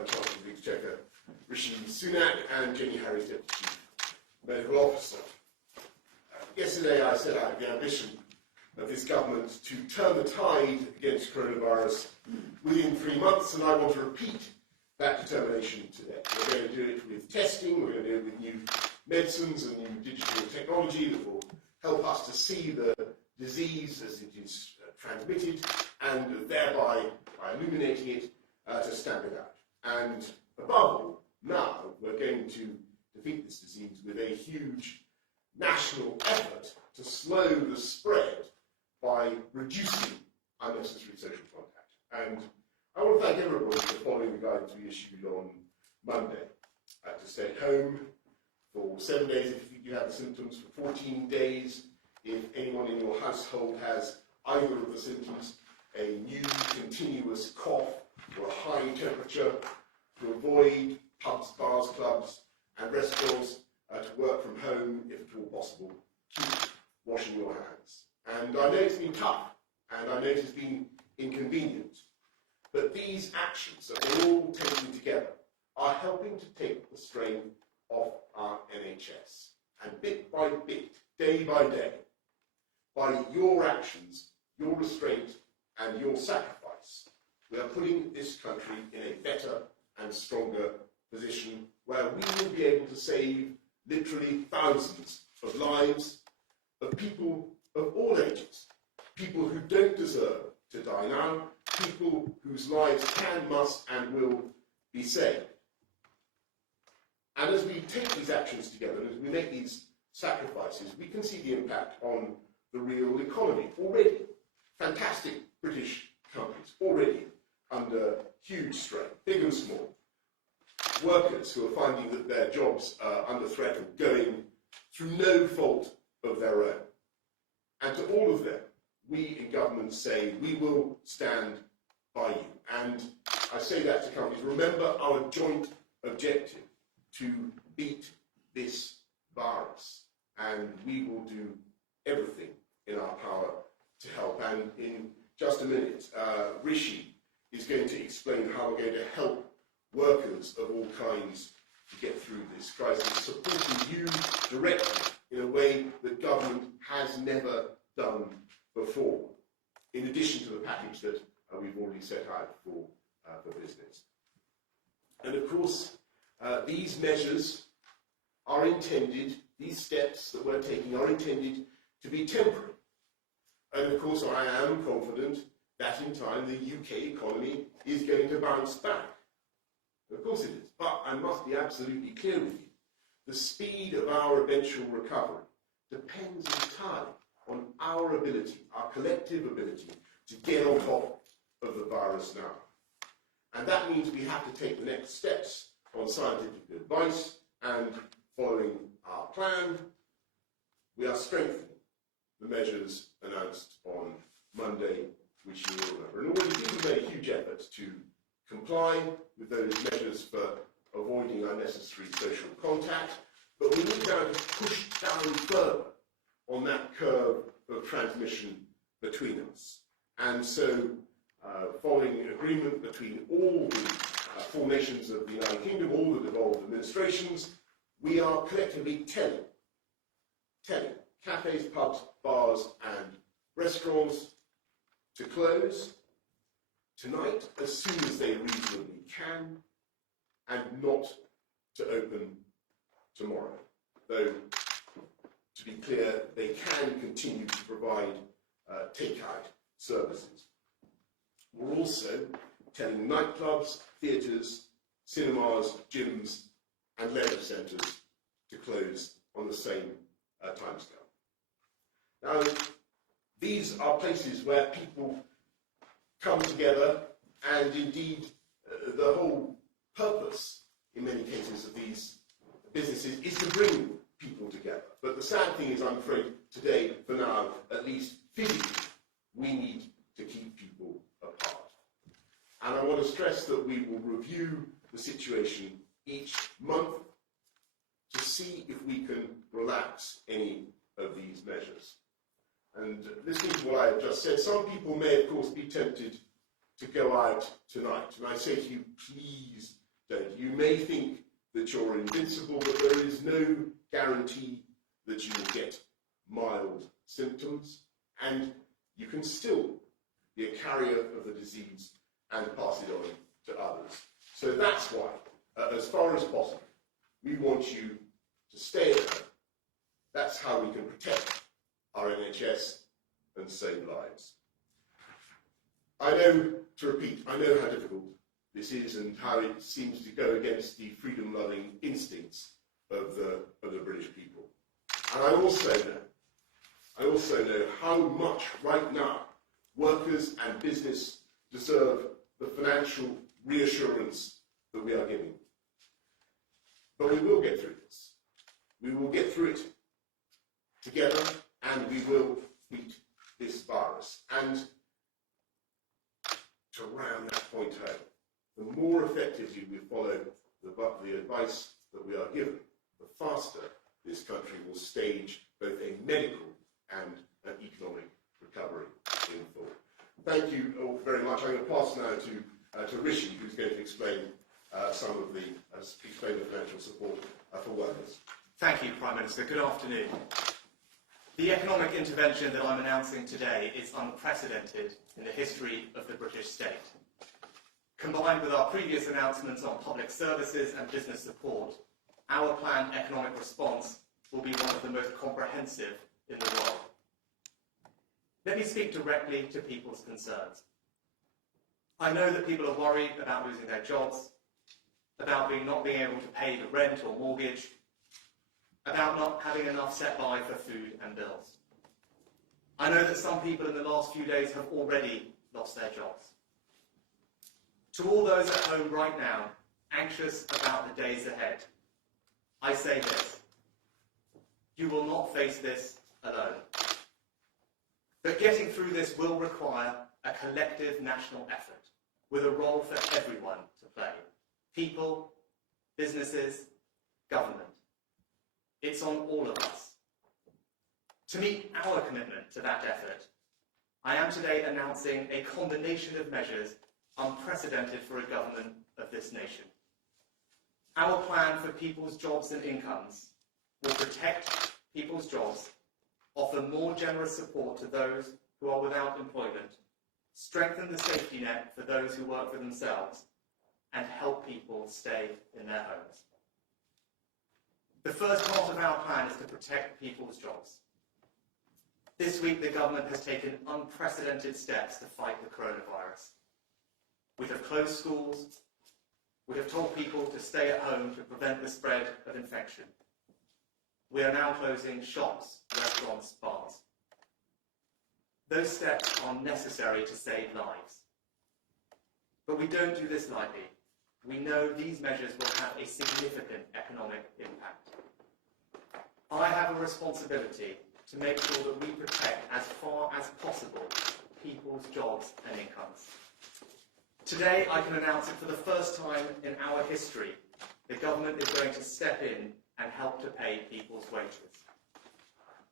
Chancellor of the Exchequer, Rishi Sunak, and Jenny Harries, Deputy Chief Medical Officer. Yesterday I set out the ambition of this government to turn the tide against coronavirus within 3 months, and I want to repeat that determination today. We're going to do it with testing, we're going to do it with new medicines and new digital technology that will help us to see the disease as it is transmitted, and thereby, by illuminating it, to stamp it out. And above all, now we're going to defeat this disease with a huge national effort to slow the spread by reducing unnecessary social contact. And I want to thank everybody for following the guidance we issued on Monday to stay at home for 7 days if you have the symptoms, for 14 days if anyone in your household has either of the symptoms, a new continuous cough or a high temperature, to avoid pubs, bars, clubs and restaurants, to work from home if at all possible, keep washing your hands. And I know it's been tough, and I know it has been inconvenient, but these actions that we're all taking together are helping to take the strain off our NHS. And bit by bit, day by day, by your actions, your restraint and your sacrifice, we are putting this country in a better and stronger position where we will be able to save literally thousands of lives of people of all ages, people who don't deserve to die now, people whose lives can, must and will be saved. And as we take these actions together, and as we make these sacrifices, we can see the impact on the real economy already. Fantastic British companies already under huge strain, big and small. Workers who are finding that their jobs are under threat of going through no fault of their own. And to all of them, we in government say, we will stand by you. And I say that to companies, remember our joint objective to beat this virus. And we will do everything in our power to help. And in just a minute, Rishi is going to explain how we're going to help workers of all kinds to get through this crisis, supporting you directly in a way that government has never done before, in addition to the package that we've already set out for business. And of course, these measures are intended, these steps that we're taking are intended to be temporary. And of course, I am confident that in time the UK economy is going to bounce back. Of course it is, but I must be absolutely clear with you. The speed of our eventual recovery depends entirely on our ability, our collective ability, to get on top of the virus now. And that means we have to take the next steps on scientific advice, and following our plan, we are strengthening the measures announced on Monday, which you will remember. And already people made a huge effort to comply with those measures for avoiding unnecessary social contact, but we need now to push down further on that curve of transmission between us. And so, following an agreement between all the 4 nations of the United Kingdom, all the devolved administrations, we are collectively telling cafes, pubs, bars and restaurants to close tonight as soon as they reasonably can, and not to open tomorrow. Though, to be clear, they can continue to provide take-out services. We're also telling nightclubs, theatres, cinemas, gyms and leisure centres to close on the same timescale. Now, these are places where people come together, and indeed the whole purpose in many cases of these businesses is to bring people together. But the sad thing is, I'm afraid today, for now, at least physically, we need to keep people apart. And I want to stress that we will review the situation each month to see if we can relax any of these measures. And listening to what I have just said, some people may, of course, be tempted to go out tonight. And I say to you, please don't. You may think that you're invincible, but there is no guarantee that you will get mild symptoms, and you can still be a carrier of the disease and pass it on to others. So that's why, as far as possible, we want you to stay at home. That's how we can protect our NHS and save lives. I know, to repeat, I know how difficult this is and how it seems to go against the freedom-loving instincts of the British people. And I also know how much right now workers and business deserve the financial reassurance that we are giving. But we will get through this. We will get through it together, and we will beat this virus. And to round that point home, the more effectively we follow the advice that we are given, the faster this country will stage both a medical and an economic recovery in full. Thank you all very much. I'm going to pass now to Rishi, who's going to explain explain the financial support for workers. Thank you, Prime Minister. Good afternoon. The economic intervention that I'm announcing today is unprecedented in the history of the British state. Combined with our previous announcements on public services and business support, our planned economic response will be one of the most comprehensive in the world. Let me speak directly to people's concerns. I know that people are worried about losing their jobs, about not being able to pay the rent or mortgage, about not having enough set by for food and bills. I know that some people in the last few days have already lost their jobs. To all those at home right now, anxious about the days ahead, I say this: you will not face this alone. But getting through this will require a collective national effort, with a role for everyone to play: people, businesses, government. It's on all of us. To meet our commitment to that effort, I am today announcing a combination of measures unprecedented for a government of this nation. Our plan for people's jobs and incomes will protect people's jobs, offer more generous support to those who are without employment, strengthen the safety net for those who work for themselves, and help people stay in their homes. The first part of our plan is to protect people's jobs. This week, the government has taken unprecedented steps to fight the coronavirus. We have closed schools. We have told people to stay at home to prevent the spread of infection. We are now closing shops, restaurants, bars. Those steps are necessary to save lives. But we don't do this lightly. We know these measures will have a significant economic impact. I have a responsibility to make sure that we protect as far as possible people's jobs and incomes. Today, I can announce it for the first time in our history, the government is going to step in and help to pay people's wages.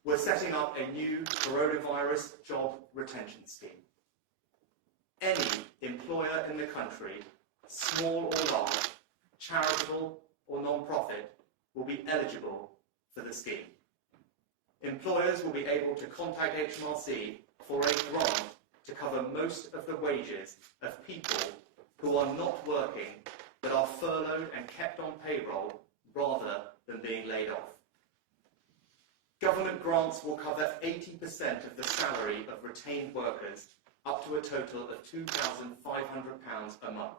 We're setting up a new coronavirus job retention scheme. Any employer in the country, small or large, charitable or non-profit, will be eligible for the scheme. Employers will be able to contact HMRC for a grant to cover most of the wages of people who are not working but are furloughed and kept on payroll rather than being laid off. Government grants will cover 80% of the salary of retained workers up to a total of £2,500 a month.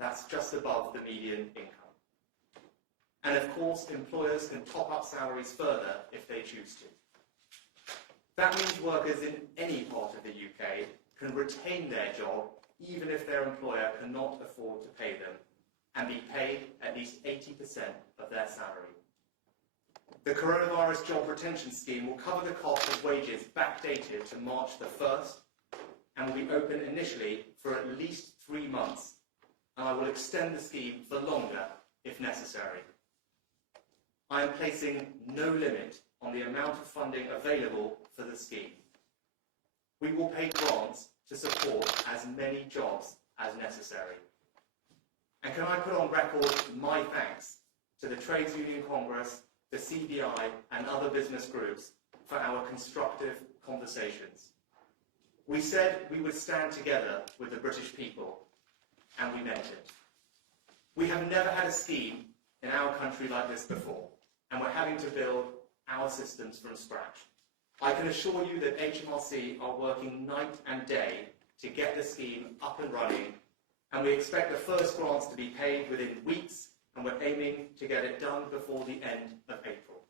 That's just above the median income. And of course, employers can top up salaries further if they choose to. That means workers in any part of the UK can retain their job even if their employer cannot afford to pay them, and be paid at least 80% of their salary. The Coronavirus Job Retention Scheme will cover the cost of wages backdated to March the 1st and will be open initially for at least 3 months, and I will extend the scheme for longer if necessary. I am placing no limit on the amount of funding available for the scheme. We will pay grants to support as many jobs as necessary. And can I put on record my thanks to the Trades Union Congress, the CBI and other business groups for our constructive conversations. We said we would stand together with the British people, and we meant it. We have never had a scheme in our country like this before, and we're having to build our systems from scratch. I can assure you that HMRC are working night and day to get the scheme up and running, and we expect the first grants to be paid within weeks, and we're aiming to get it done before the end of April.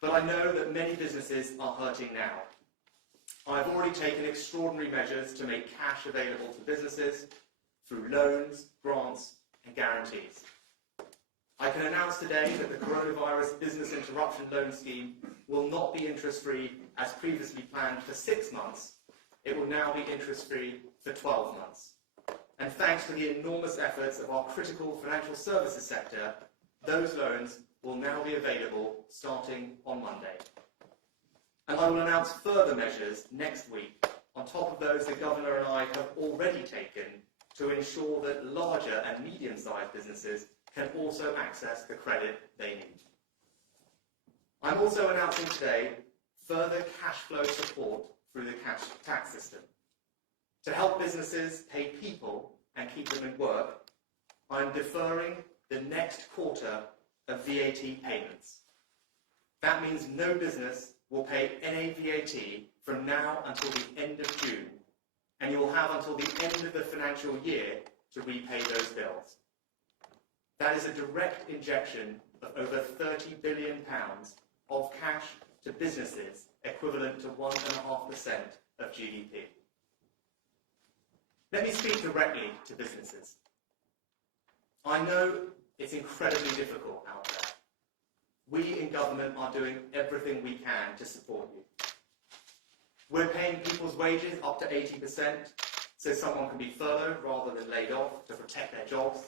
But I know that many businesses are hurting now. I've already taken extraordinary measures to make cash available to businesses through loans, grants and guarantees. I can announce today that the Coronavirus Business Interruption Loan Scheme will not be interest-free as previously planned for 6 months. It will now be interest-free for 12 months. And thanks to the enormous efforts of our critical financial services sector, those loans will now be available starting on Monday. And I will announce further measures next week on top of those the Governor and I have already taken to ensure that larger and medium-sized businesses can also access the credit they need. I'm also announcing today further cash flow support through the cash tax system. To help businesses pay people and keep them in work, I'm deferring the next quarter of VAT payments. That means no business will pay NA VAT from now until the end of June, and you will have until the end of the financial year to repay those bills. That is a direct injection of over £30 billion of cash to businesses, equivalent to 1.5% of GDP. Let me speak directly to businesses. I know it's incredibly difficult out there. We in government are doing everything we can to support you. We're paying people's wages up to 80% so someone can be furloughed rather than laid off to protect their jobs.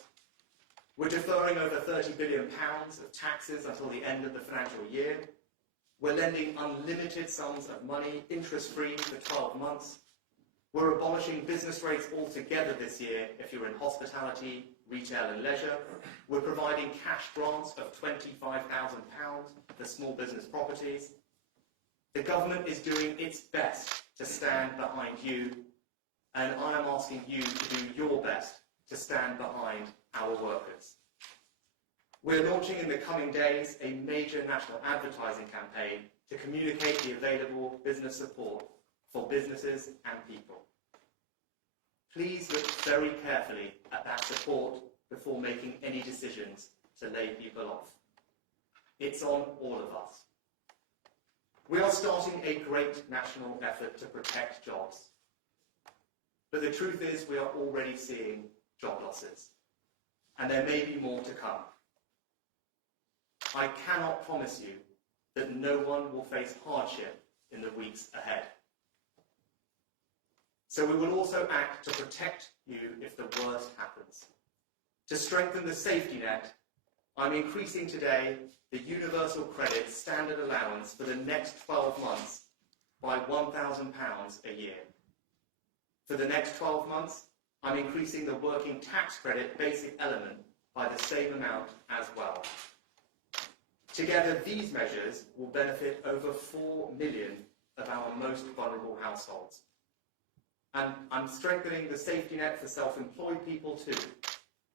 We're deferring over £30 billion of taxes until the end of the financial year. We're lending unlimited sums of money, interest-free, for 12 months. We're abolishing business rates altogether this year if you're in hospitality, retail and leisure. We're providing cash grants of £25,000 for small business properties. The government is doing its best to stand behind you, and I am asking you to do your best to stand behind our workers. We're launching in the coming days a major national advertising campaign to communicate the available business support for businesses and people. Please look very carefully at that support before making any decisions to lay people off. It's on all of us. We are starting a great national effort to protect jobs. But the truth is we are already seeing job losses, and there may be more to come. I cannot promise you that no one will face hardship in the weeks ahead. So we will also act to protect you if the worst happens. To strengthen the safety net, I'm increasing today the universal credit standard allowance for the next 12 months by £1,000 a year. For the next 12 months, I'm increasing the working tax credit basic element by the same amount as well. Together, these measures will benefit over 4 million of our most vulnerable households. And I'm strengthening the safety net for self-employed people too,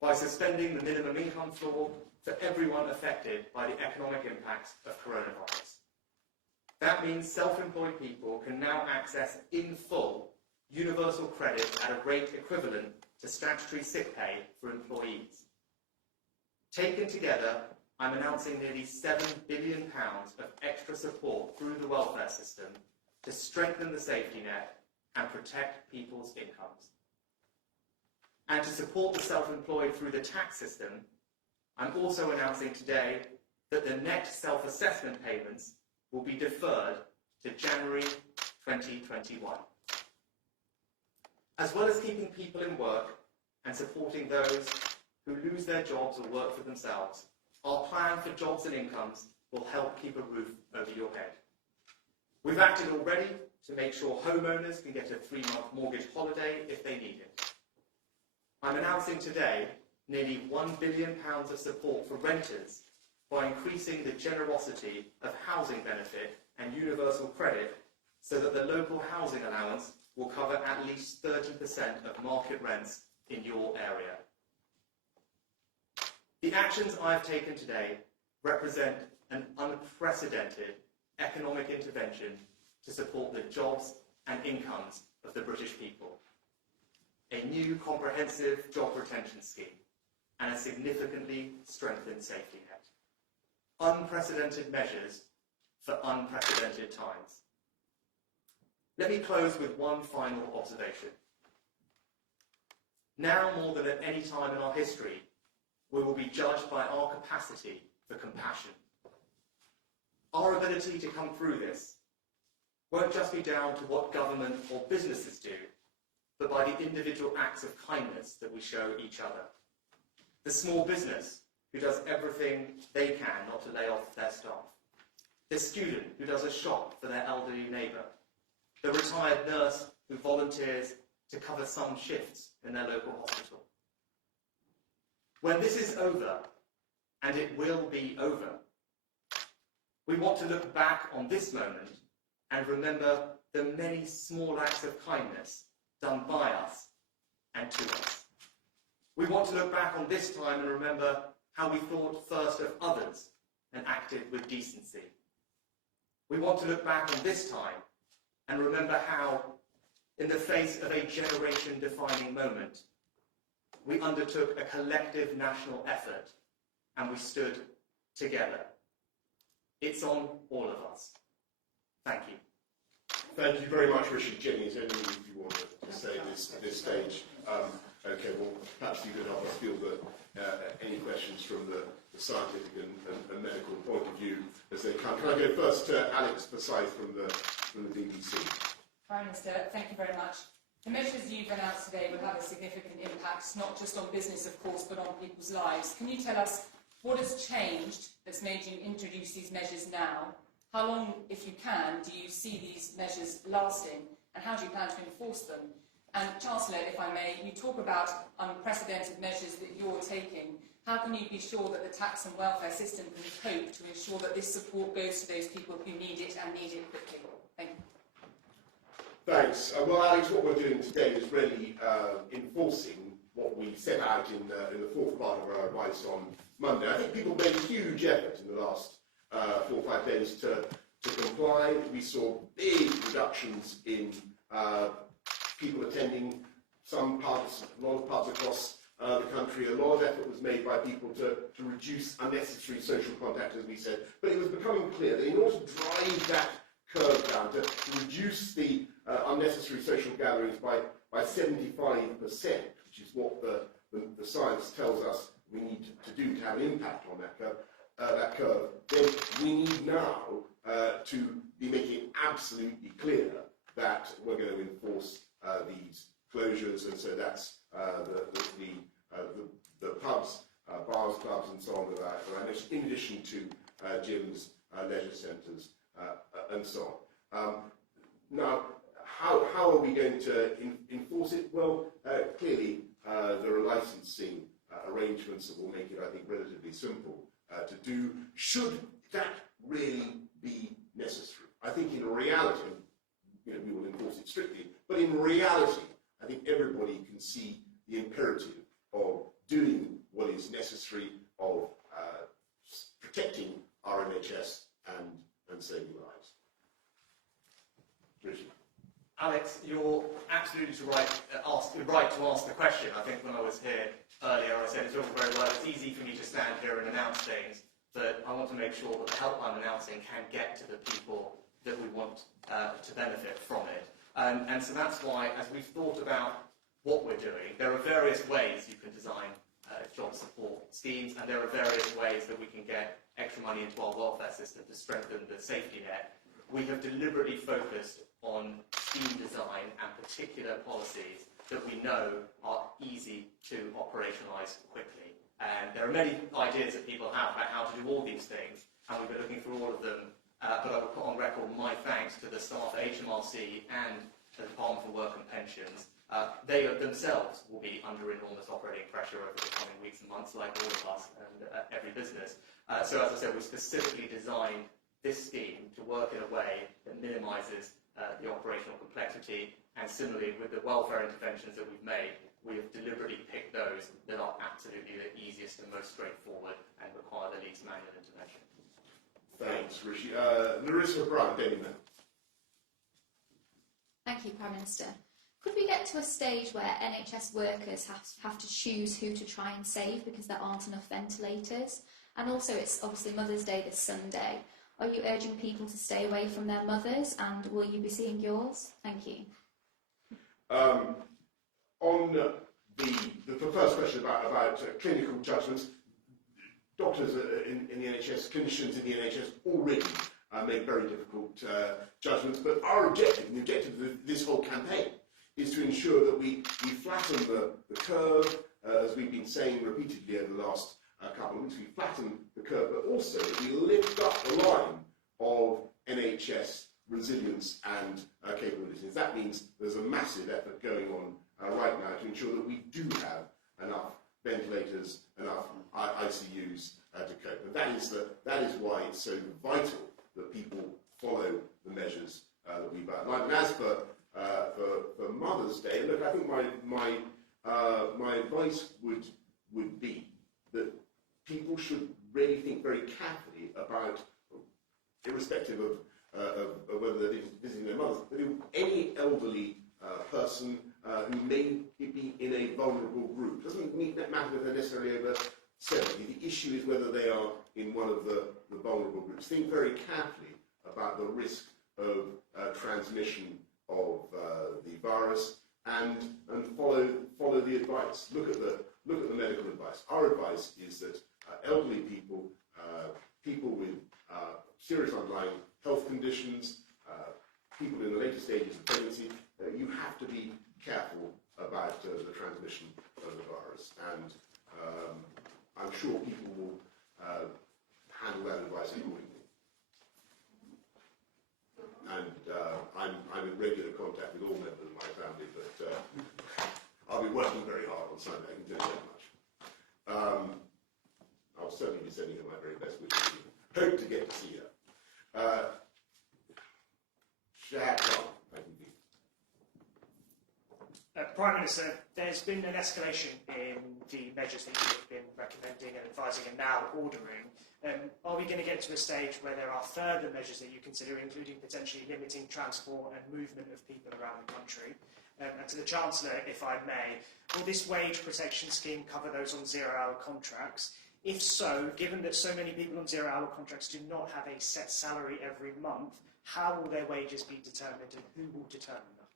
by suspending the minimum income floor for everyone affected by the economic impacts of coronavirus. That means self-employed people can now access in full universal credit at a rate equivalent to statutory sick pay for employees. Taken together, I'm announcing nearly £7 billion of extra support through the welfare system to strengthen the safety net and protect people's incomes. And to support the self-employed through the tax system, I'm also announcing today that the next self-assessment payments will be deferred to January 2021. As well as keeping people in work and supporting those who lose their jobs or work for themselves, our plan for jobs and incomes will help keep a roof over your head. We've acted already to make sure homeowners can get a 3-month mortgage holiday if they need it. I'm announcing today nearly £1 billion of support for renters by increasing the generosity of housing benefit and universal credit so that the local housing allowance will cover at least 30% of market rents in your area. The actions I have taken today represent an unprecedented economic intervention to support the jobs and incomes of the British people. A new comprehensive job retention scheme and a significantly strengthened safety net. Unprecedented measures for unprecedented times. Let me close with one final observation. Now more than at any time in our history, we will be judged by our capacity for compassion. Our ability to come through this won't just be down to what government or businesses do, but by the individual acts of kindness that we show each other. The small business who does everything they can not to lay off their staff. The student who does a shop for their elderly neighbour. The retired nurse who volunteers to cover some shifts in their local hospital. When this is over, and it will be over, we want to look back on this moment and remember the many small acts of kindness done by us and to us. We want to look back on this time and remember how we thought first of others and acted with decency. We want to look back on this time and remember how, in the face of a generation-defining moment, we undertook a collective national effort and we stood together. It's on all of us. Thank you. Thank you very much, Richard. Jenny, is there anything you want to say at this stage? Okay, well, perhaps you could help us field any questions from the scientific and medical point of view as they come. Can I go first to Alex Forsyth from the BBC? Prime Minister, thank you very much. The measures you've announced today will have a significant impact, not just on business, of course, but on people's lives. Can you tell us what has changed that's made you introduce these measures now? How long, if you can, do you see these measures lasting, and how do you plan to enforce them? And Chancellor, if I may, you talk about unprecedented measures that you're taking. How can you be sure that the tax and welfare system can cope to ensure that this support goes to those people who need it and need it quickly? Thank you. Thanks. Well, Alex, what we're doing today is really enforcing what we set out in the fourth part of our advice on Monday. I think people made a huge effort in the last 4 or 5 days to comply. We saw big reductions in people attending a lot of pubs across the country. A lot of effort was made by people to reduce unnecessary social contact, as we said. But it was becoming clear that in order to drive that curve down, to reduce the unnecessary social gatherings by 75%, which is what the science tells us we need to do to have an impact on that curve, then we need now to be making absolutely clear that we're going to enforce these closures, and so that's the pubs, bars, clubs, and so on that are mentioned, in addition to gyms, leisure centres, and so on. Now, how are we going to enforce it? Well, clearly there are licensing arrangements that will make it, I think, relatively simple to do. Should that really be necessary? I think in reality, we will enforce it strictly, but in reality, I think everybody can see the imperative of doing what is necessary, of protecting our NHS and saving lives. Richard. Alex, you're absolutely right to ask the question. I think when I was here earlier, I said it's all very well. It's easy for me to stand here and announce things, but I want to make sure that the help I'm announcing can get to the people that we want to benefit from it. And so that's why, as we've thought about what we're doing, there are various ways you can design job support schemes, and there are various ways that we can get extra money into our welfare system to strengthen the safety net. We have deliberately focused on scheme design and particular policies that we know are easy to operationalise quickly. And there are many ideas that people have about how to do all these things, and we've been looking through all of them. But I will put on record my thanks to the staff at HMRC and the Department for Work and Pensions they themselves will be under enormous operating pressure over the coming weeks and months, like all of us and every business. So as I said, we specifically designed this scheme to work in a way that minimises the operational complexity, and similarly with the welfare interventions that we've made, we have deliberately picked those that are absolutely the easiest and most straightforward and require the least manual intervention. Thanks, Rishi. Larissa Brown, Daily Mail. Thank you, Prime Minister. Could we get to a stage where NHS workers have to choose who to try and save because there aren't enough ventilators? And also, it's obviously Mother's Day this Sunday. Are you urging people to stay away from their mothers, and will you be seeing yours? Thank you. On the first question about clinical judgments, doctors in the NHS, clinicians in the NHS already make very difficult judgments, but our objective, and the objective of this whole campaign, is to ensure that we flatten the curve, as we've been saying repeatedly over the last couple of weeks, we flatten the curve, but also we lift up the line of NHS resilience and capabilities. That means there's a massive effort going on right now to ensure that we do have enough ventilators, enough ICUs to cope. And that is why it's so vital that people follow the measures that we've outlined. And as for Mother's Day, look, I think my advice would be that people should really think very carefully about, irrespective of whether they're visiting their mothers, that any elderly person who may be in a vulnerable group, doesn't matter if they're necessarily over 70. The issue is whether they are in one of the vulnerable groups. Think very carefully about the risk of transmission of the virus and follow the advice. Look at the medical advice. Our advice is that elderly people, people with serious underlying health conditions, people in the later stages of pregnancy, you have to be careful about the transmission of the virus. And I'm sure people will handle that advice accordingly. And I'm in regular contact with all members of my family, but I'll be working very hard on Sunday, I can tell you that much. I'll certainly be sending her my very best wishes. Hope to get to see her. Shahab Khan, thank you. Prime Minister, there's been an escalation in the measures that you've been recommending and advising and now ordering. Are we going to get to a stage where there are further measures that you consider, including potentially limiting transport and movement of people around the country? And to the Chancellor, if I may, will this wage protection scheme cover those on zero-hour contracts? If so, given that so many people on zero-hour contracts do not have a set salary every month, how will their wages be determined and who will determine them?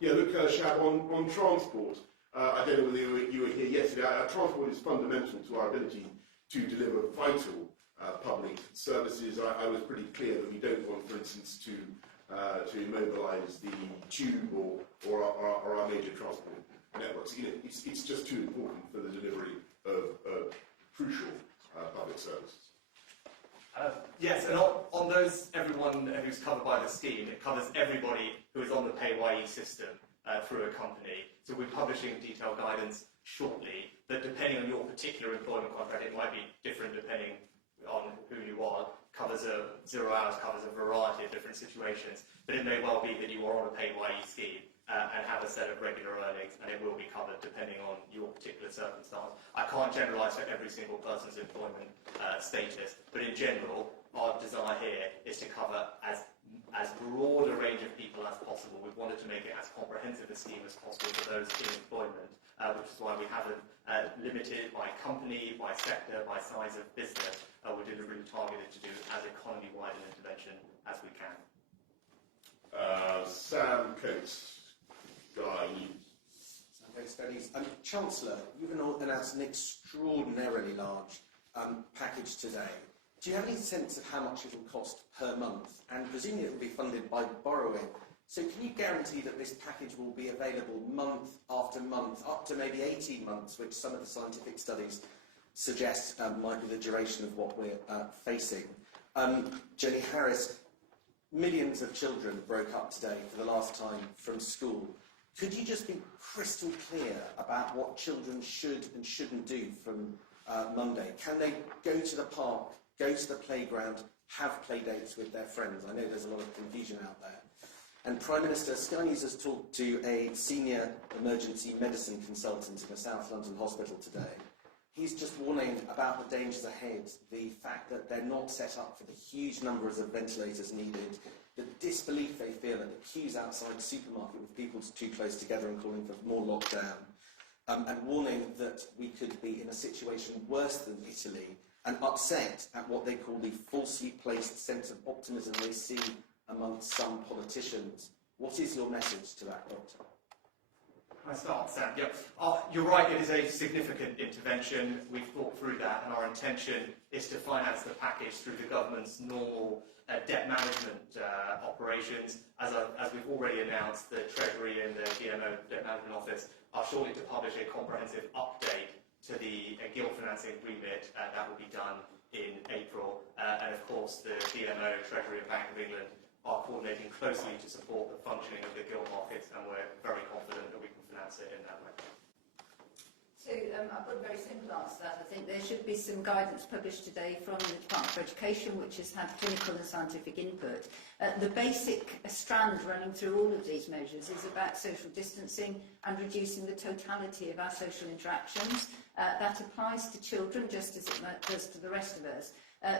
Yeah, look, Shab, on transport, I don't know whether you were here yesterday. Transport is fundamental to our ability to deliver vital public services. I was pretty clear that we don't want, for instance, to immobilise the tube or our major transport networks. You know, it's just too important for the delivery of crucial public services. Yes, and on those, everyone who's covered by the scheme, it covers everybody who is on the PAYE system through a company. So we're publishing detailed guidance shortly, but depending on your particular employment contract, it might be different depending on who you are. Zero hours covers a variety of different situations, but it may well be that you are on a PAYE scheme and have a set of regular earnings, and it will be covered depending on your particular circumstance. I can't generalise for every single person's employment status, but in general, our desire here is to cover as broad a range of people as possible. We've wanted to make it as comprehensive a scheme as possible for those in employment, which is why we haven't limited by company, by sector, by size of business. We're deliberately targeted to do as economy-wide an intervention as we can. Sam Coates, Sky News. Chancellor, you've announced an extraordinarily large package today. Do you have any sense of how much it will cost per month? And presumably it will be funded by borrowing. So can you guarantee that this package will be available month after month, up to maybe 18 months, which some of the scientific studies suggest might be the duration of what we're facing? Jenny Harris, millions of children broke up today for the last time from school. Could you just be crystal clear about what children should and shouldn't do from Monday? Can they go to the park, go to the playground, have play dates with their friends? I know there's a lot of confusion out there. And Prime Minister, Sky News has talked to a senior emergency medicine consultant in a South London hospital today. He's just warning about the dangers ahead, the fact that they're not set up for the huge numbers of ventilators needed, the disbelief they feel at the queues outside the supermarket with people too close together and calling for more lockdown, and warning that we could be in a situation worse than Italy, and upset at what they call the falsely placed sense of optimism they see amongst some politicians. What is your message to that, Doctor? Can I start, Sam? Yep. You're right, it is a significant intervention. We've thought through that, and our intention is to finance the package through the government's normal debt management operations. As we've already announced, the Treasury and the DMO, Debt Management Office, are shortly to publish a comprehensive update to the gilt financing remit. That will be done in April. And of course, the DMO, Treasury and Bank of England are coordinating closely to support the functioning of the gilt markets, and we're very confident that we can finance it in that way. So I've got a very simple answer to that. I think there should be some guidance published today from the Department for Education, which has had clinical and scientific input. The basic strand running through all of these measures is about social distancing and reducing the totality of our social interactions. That applies to children just as it does to the rest of us.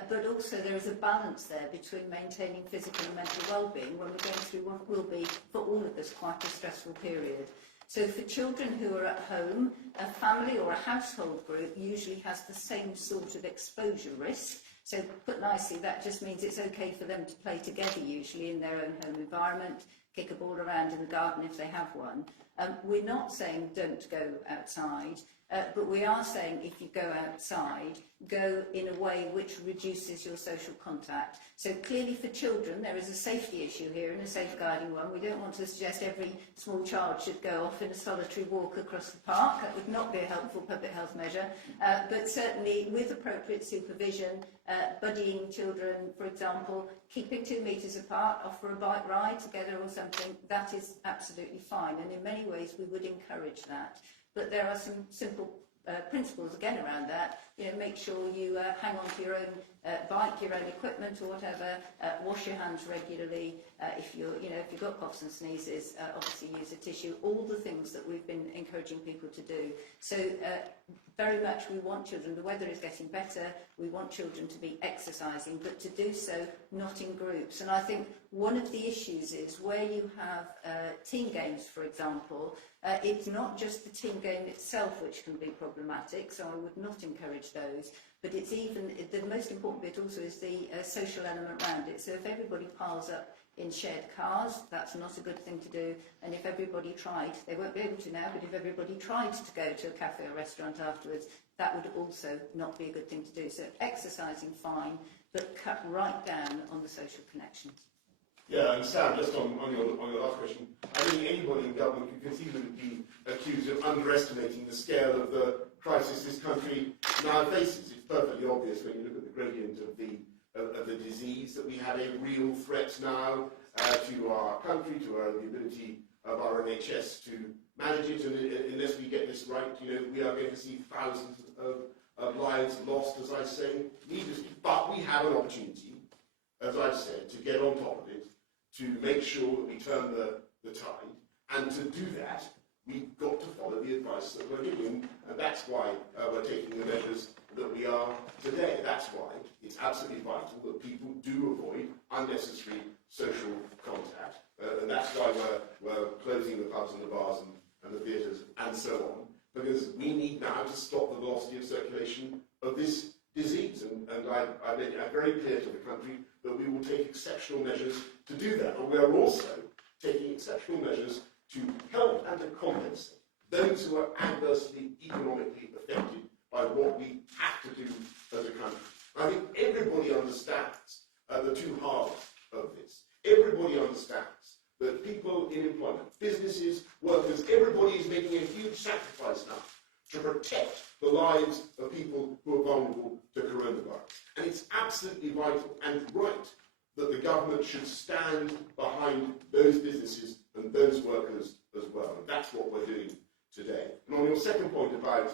But also there is a balance there between maintaining physical and mental well-being when we're going through what will be, for all of us, quite a stressful period. So for children who are at home, a family or a household group usually has the same sort of exposure risk. So put nicely, that just means it's okay for them to play together usually in their own home environment, kick a ball around in the garden if they have one. We're not saying don't go outside, but we are saying if you go outside, go in a way which reduces your social contact. So clearly for children, there is a safety issue here and a safeguarding one. We don't want to suggest every small child should go off in a solitary walk across the park. That would not be a helpful public health measure. But certainly with appropriate supervision, buddying children, for example, keeping 2 metres apart, off for a bike ride together or something, that is absolutely fine. And in many ways, we would encourage that. But there are some simple principles again around that. You know, make sure you hang on to your own bike, your own equipment or whatever. Wash your hands regularly. If you've got coughs and sneezes, obviously use a tissue. All the things that we've been encouraging people to do. So very much we want children. The weather is getting better. We want children to be exercising, but to do so not in groups. And I think one of the issues is where you have team games, for example. It's not just the team game itself which can be problematic, so I would not encourage those, but it's even, the most important bit also is the social element around it. So if everybody piles up in shared cars, that's not a good thing to do, and if everybody tried, they won't be able to now, but if everybody tried to go to a cafe or restaurant afterwards, that would also not be a good thing to do. So exercising fine, but cut right down on the social connections. Yeah, and Sam, just on your last question, I think anybody in government could conceivably be accused of underestimating the scale of the crisis this country now faces. It's perfectly obvious when you look at the gradient of the disease that we have a real threat now to our country, to the ability of our NHS to manage it, and unless we get this right, we are going to see thousands of lives lost, as I say, needlessly. But we have an opportunity, as I've said, to get on top of it, to make sure that we turn the tide, and to do that, we've got to follow the advice that we're giving, and that's why we're taking the measures that we are today. That's why it's absolutely vital that people do avoid unnecessary social contact, and that's why we're closing the pubs and the bars and the theatres and so on, because we need now to stop the velocity of circulation of this disease, and I made it very clear to the country that we will take exceptional measures to do that, but we are also taking exceptional measures to help and to compensate those who are adversely economically affected by what we have to do as a country. I think everybody understands the two halves of this. Everybody understands that people in employment, businesses, workers, everybody is making a huge sacrifice now to protect the lives of people who are vulnerable to coronavirus. And it's absolutely vital and right that the government should stand behind those businesses and those workers as well. And that's what we're doing today. And on your second point about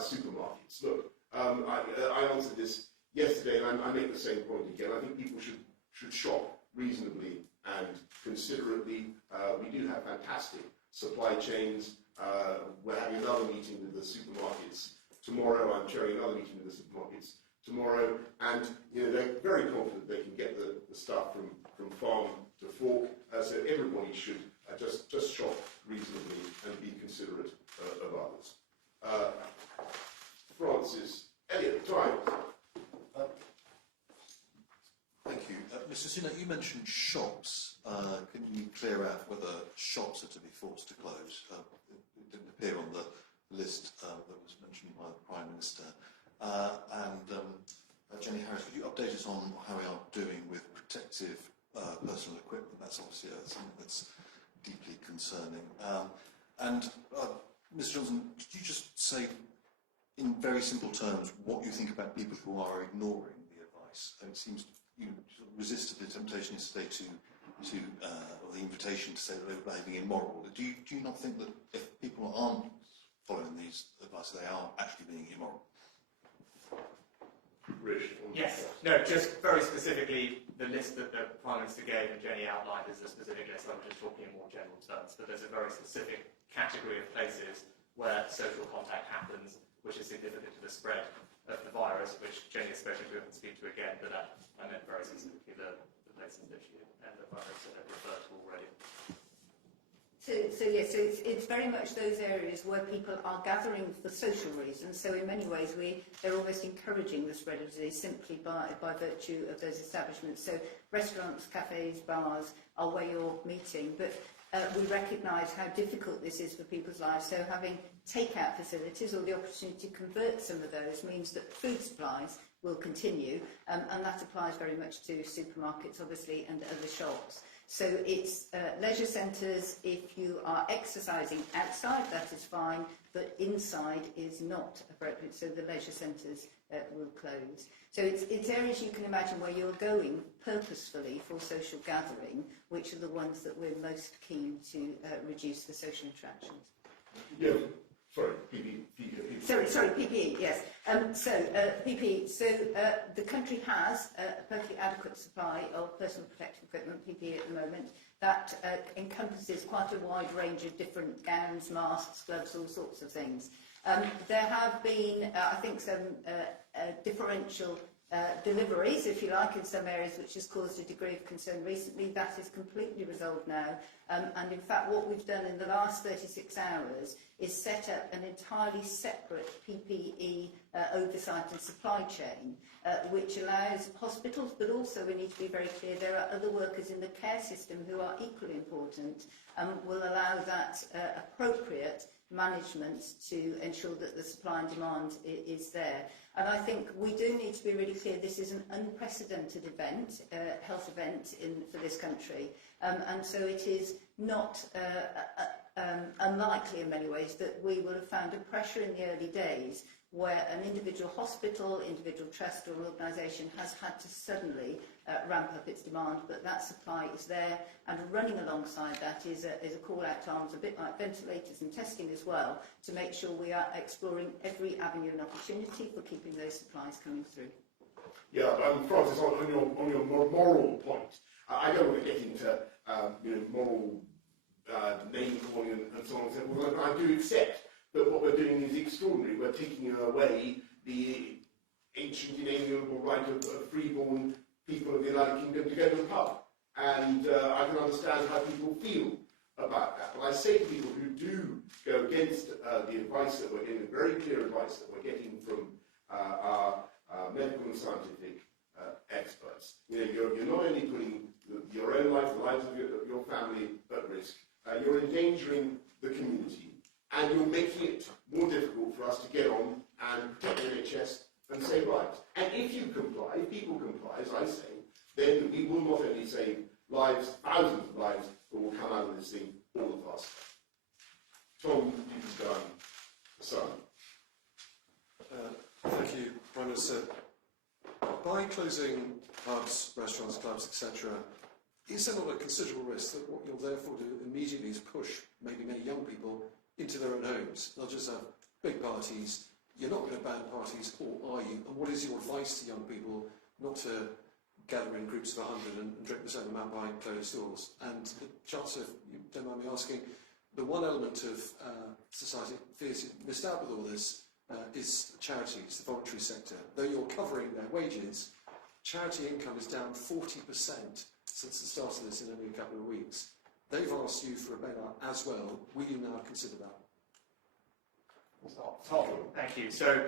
supermarkets, look, I answered this yesterday, and I make the same point again. I think people should shop reasonably and considerately. We do have fantastic supply chains. We're having another meeting with the supermarkets tomorrow. I'm chairing another meeting with the supermarkets tomorrow, and they're very confident they can get the stuff from farm to fork. So everybody should just shop reasonably and be considerate of others. Francis Elliott, time. Thank you. Mr. Sunak, you mentioned shops. Can you clear out whether shops are to be forced to close? It didn't appear on the list that was mentioned by the Prime Minister. Jenny Harris, could you update us on how we are doing with protective personal equipment? That's obviously something that's deeply concerning. Mr. Johnson, could you just say, in very simple terms, what you think about people who are ignoring the advice? And it seems you sort of resisted the temptation yesterday or the invitation to say that they were behaving immoral. Do you not think that if people aren't following these advice, they are actually being immoral? Yes. No, just very specifically, the list that the Prime Minister gave and Jenny outlined is a specific list. I'm just talking in more general terms, but there's a very specific category of places where social contact happens, which is significant to the spread of the virus, which Jenny has spoken to and can speak to again, but I meant very specifically the places that she and the virus that I've referred to already. So yes, it's very much those areas where people are gathering for social reasons. So in many ways, they're almost encouraging the spread of disease simply by virtue of those establishments. So restaurants, cafes, bars are where you're meeting, but we recognise how difficult this is for people's lives. So having take-out facilities or the opportunity to convert some of those means that food supplies will continue, and that applies very much to supermarkets, obviously, and other shops. So it's leisure centres. If you are exercising outside, that is fine, but inside is not appropriate. So the leisure centres will close. So it's areas you can imagine where you're going purposefully for social gathering, which are the ones that we're most keen to reduce the social interactions. Yeah. Sorry, PPE. Sorry, PPE, yes. PPE. So the country has a perfectly adequate supply of personal protective equipment, PPE at the moment, that encompasses quite a wide range of different gowns, masks, gloves, all sorts of things. There have been, I think, some differential deliveries, if you like, in some areas, which has caused a degree of concern recently. That is completely resolved now. And in fact, what we've done in the last 36 hours is set up an entirely separate PPE oversight and supply chain, which allows hospitals, but also we need to be very clear, there are other workers in the care system who are equally important and will allow that appropriate management to ensure that the supply and demand is there. And I think we do need to be really clear this is an unprecedented event, health event for this country. And so it is not unlikely in many ways that we will have found a pressure in the early days where an individual hospital, individual trust or an organisation has had to suddenly ramp up its demand, but that supply is there, and running alongside that is a call out to arms, a bit like ventilators and testing as well, to make sure we are exploring every avenue and opportunity for keeping those supplies coming through. Yeah, Francis, on your moral point, I don't want to get into moral name calling and so on and so forth. Well, I do accept that what we're doing is extraordinary. We're taking away the ancient inalienable right of freeborn people of the United Kingdom to go to the pub. And I can understand how people feel about that. But I say to people who do go against the advice that we're getting, the very clear advice that we're getting from our medical and scientific experts, you're not only putting your own life, the lives of your family at risk, you're endangering the community, and you're making it more difficult for us to get on and protect the NHS and save lives. And if you comply, if people comply, as I say, then we will not only save lives, thousands of lives, but will come out of this thing all the faster. Tom, you've done the sun. Thank you, Prime Minister. By closing pubs, restaurants, clubs, etc., is there not a considerable risk that what you'll therefore do immediately is push maybe many young people into their own homes? They'll just have big parties. You're not going to ban parties, or are you? And what is your advice to young people not to gather in groups of 100 and drink the same amount behind closed doors? And the Chancellor, if you don't mind me asking, the one element of society that fears missed out with all this is charities, the voluntary sector. Though you're covering their wages, charity income is down 40% since the start of this in only a couple of weeks. They've asked you for a bailout as well. Will you now consider that? Tom, thank you. So,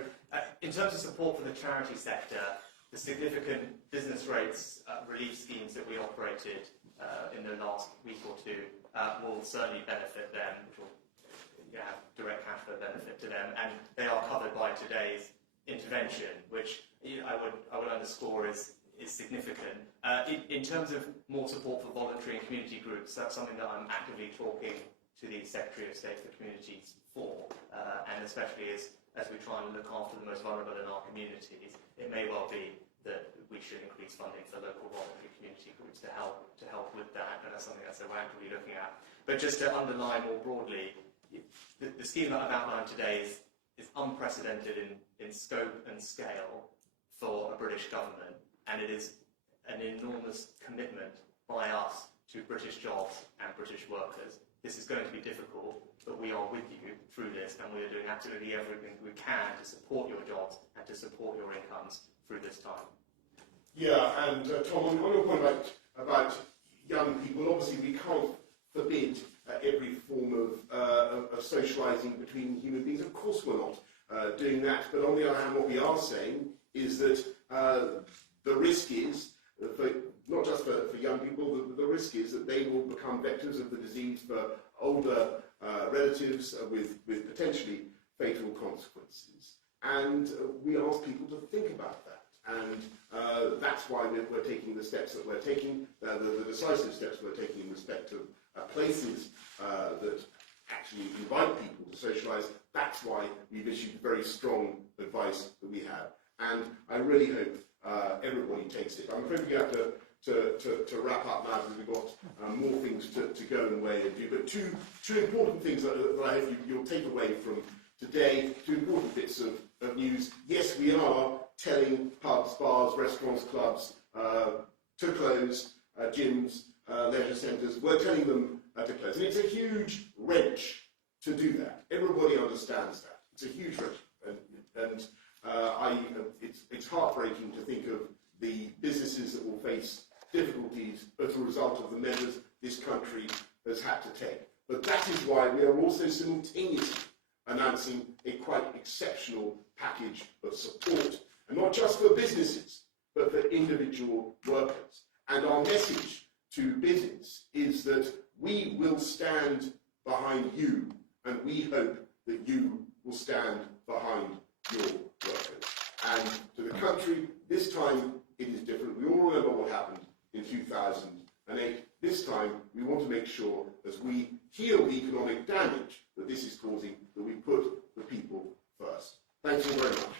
in terms of support for the charity sector, the significant business rates relief schemes that we operated in the last week or two will certainly benefit them, which will have direct cash flow benefit to them, and they are covered by today's intervention, which I would underscore is significant. In terms of more support for voluntary and community groups, that's something that I'm actively talking to the Secretary of State for Communities for, and especially as we try and look after the most vulnerable in our communities, it may well be that we should increase funding for local voluntary community groups to help with that, and that's something that we're actively looking at. But just to underline more broadly, the scheme that I've outlined today is unprecedented in scope and scale for a British government, and it is an enormous commitment by us to British jobs and British workers. This is going to be difficult, but we are with you through this, and we are doing absolutely everything we can to support your jobs and to support your incomes through this time. Yeah, and Tom, on your point about young people, obviously we can't forbid every form of socialising between human beings. Of course we're not doing that, but on the other hand, what we are saying is that the risk is, not just for young people, the risk is that they will become vectors of the disease for older relatives with potentially fatal consequences. And we ask people to think about that. And that's why we're taking the steps that we're taking, the decisive steps we're taking in respect of places that actually invite people to socialise. That's why we've issued very strong advice that we have. And I really hope everybody takes it. I'm afraid we have to wrap up now because we've got more things to go and weigh and do. But two important things that I hope you'll take away from today, two important bits of news. Yes, we are telling pubs, bars, restaurants, clubs to close, gyms, leisure centres. We're telling them to close. And it's a huge wrench to do that. Everybody understands that. It's a huge wrench. And it's heartbreaking to think of the businesses that will face difficulties as a result of the measures this country has had to take. But that is why we are also simultaneously announcing a quite exceptional package of support, and not just for businesses, but for individual workers. And our message to business is that we will stand behind you, and we hope that you will stand behind your workers. And to the country, this time it is different. We all remember what happened in 2008. This time we want to make sure, as we heal the economic damage that this is causing, that we put the people first. Thank you very much.